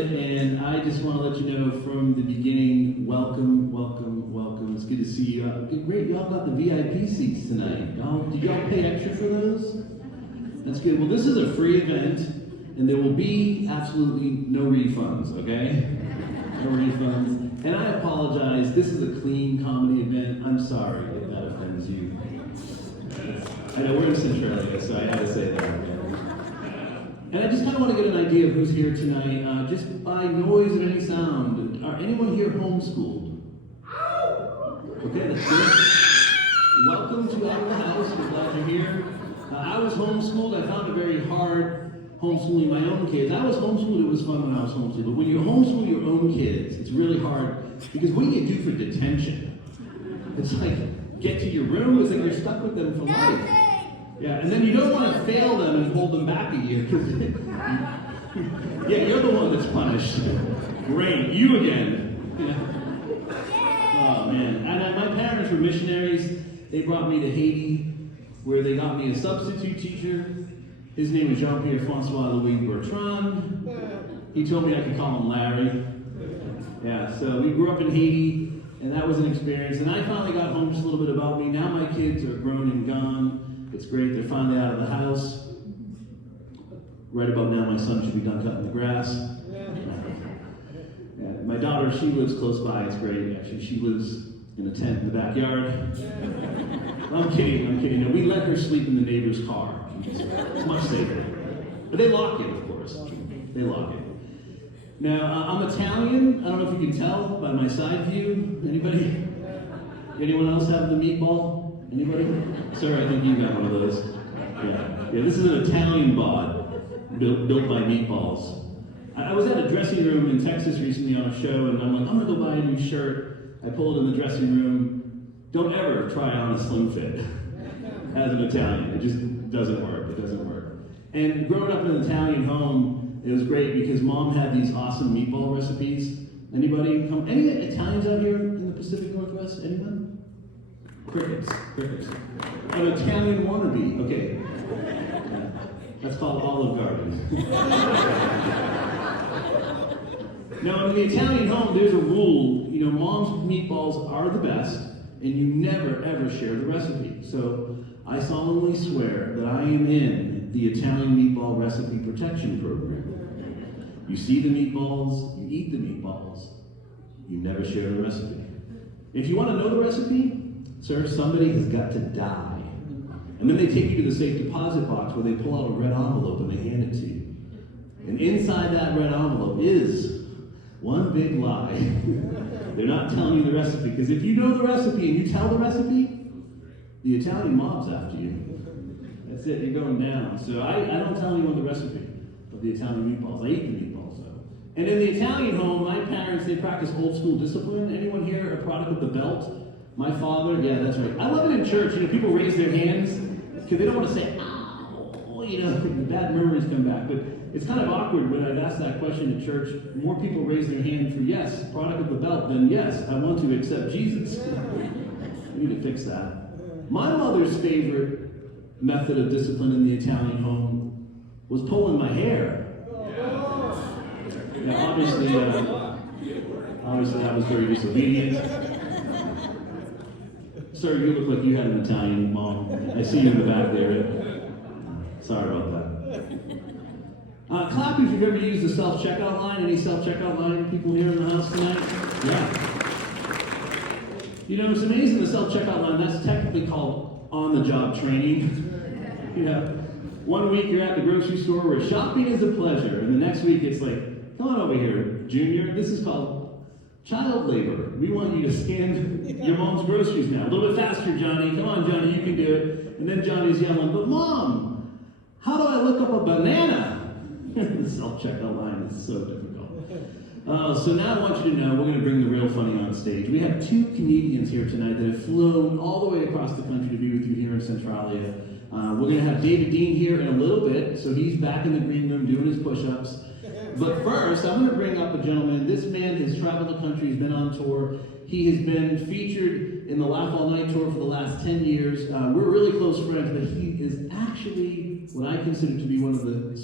And I just want to let you know from the beginning, welcome, welcome, welcome. It's good to see you. Great, y'all got the VIP seats tonight. Did y'all pay extra for those? That's good. Well, this is a free event, and there will be absolutely no refunds, okay? No refunds. And I apologize, this is a clean comedy event. I'm sorry if that offends you. I know we're in Centralia, so I had to say that. And I just kind of want to get an idea of who's here tonight, just by noise or any sound. Are anyone here homeschooled? Okay, that's good. Welcome to Out of the House. We're glad you're here. I was homeschooled. I found it very hard homeschooling my own kids. I was homeschooled. It was fun when I was homeschooled. But when you homeschool your own kids, it's really hard because what do you do for detention? It's like, get to your room. It's like you're stuck with them for life. Yeah, and then you don't want to fail them and hold them back a year. Yeah, you're the one that's punished. Great, you again. Yeah. Oh, man. And my parents were missionaries. They brought me to Haiti, where they got me a substitute teacher. His name was Jean-Pierre Francois Louis Bertrand. He told me I could call him Larry. Yeah, so we grew up in Haiti, and that was an experience. And I finally got home, just a little bit about me. Now my kids are grown and gone. It's great, they're finally out of the house. Right about now, my son should be done cutting the grass. Yeah, my daughter, she lives close by, it's great. Actually, she lives in a tent in the backyard. I'm kidding. No, we let her sleep in the neighbor's car. It's much safer. But they lock it, of course. They lock it. Now, I'm Italian. I don't know if you can tell by my side view. Anybody? Anyone else have the meatball? Anybody? Sir, I think you got one of those. Yeah, this is an Italian bod built by meatballs. I was at a dressing room in Texas recently on a show, and I'm like, I'm gonna go buy a new shirt. I pull it in the dressing room. Don't ever try on a slim fit as an Italian. It just doesn't work. It doesn't work. And growing up in an Italian home, it was great because Mom had these awesome meatball recipes. Anybody? Any Italians out here in the Pacific Northwest? Anyone? Crickets. An Italian wannabe. Okay. That's called Olive Garden. Now, in the Italian home, there's a rule. You know, Mom's meatballs are the best, and you never, ever share the recipe. So, I solemnly swear that I am in the Italian meatball recipe protection program. You see the meatballs, you eat the meatballs, you never share the recipe. If you want to know the recipe, sir, somebody has got to die. And then they take you to the safe deposit box where they pull out a red envelope and they hand it to you. And inside that red envelope is one big lie. They're not telling you the recipe, because if you know the recipe and you tell the recipe, the Italian mob's after you. That's it, you're going down. So I don't tell anyone the recipe of the Italian meatballs. I eat the meatballs though. And in the Italian home, my parents, they practice old school discipline. Anyone here a product of the belt? My father, yeah, that's right. I love it in church, you know, people raise their hands because they don't want to say, ow, you know, the bad memories come back. But it's kind of awkward when I've asked that question at church. More people raise their hand for yes, product of the belt, than yes, I want to accept Jesus. We need to fix that. My mother's favorite method of discipline in the Italian home was pulling my hair. Now, obviously I was very disobedient. Sir, you look like you had an Italian mom. I see you in the back there. Sorry about that. Clap if you've ever used the self-checkout line. Any self-checkout line people here in the house tonight? Yeah. You know, it's amazing, the self-checkout line, that's technically called on-the-job training. You know, one week you're at the grocery store where shopping is a pleasure, and the next week it's like, come on over here, Junior. This is called child labor. We want you to scan your mom's groceries now. A little bit faster, Johnny. Come on, Johnny, you can do it. And then Johnny's yelling, but Mom, how do I look up a banana? The self-checkout line is so difficult. So now I want you to know we're going to bring the real funny on stage. We have two comedians here tonight that have flown all the way across the country to be with you here in Centralia. We're going to have David Dean here in a little bit, so he's back in the green room doing his push-ups. But first, I'm going to bring up a gentleman. This man has traveled the country, he's been on tour. He has been featured in the Laugh All Night tour for the last 10 years. We're really close friends, but he is actually what I consider to be one of the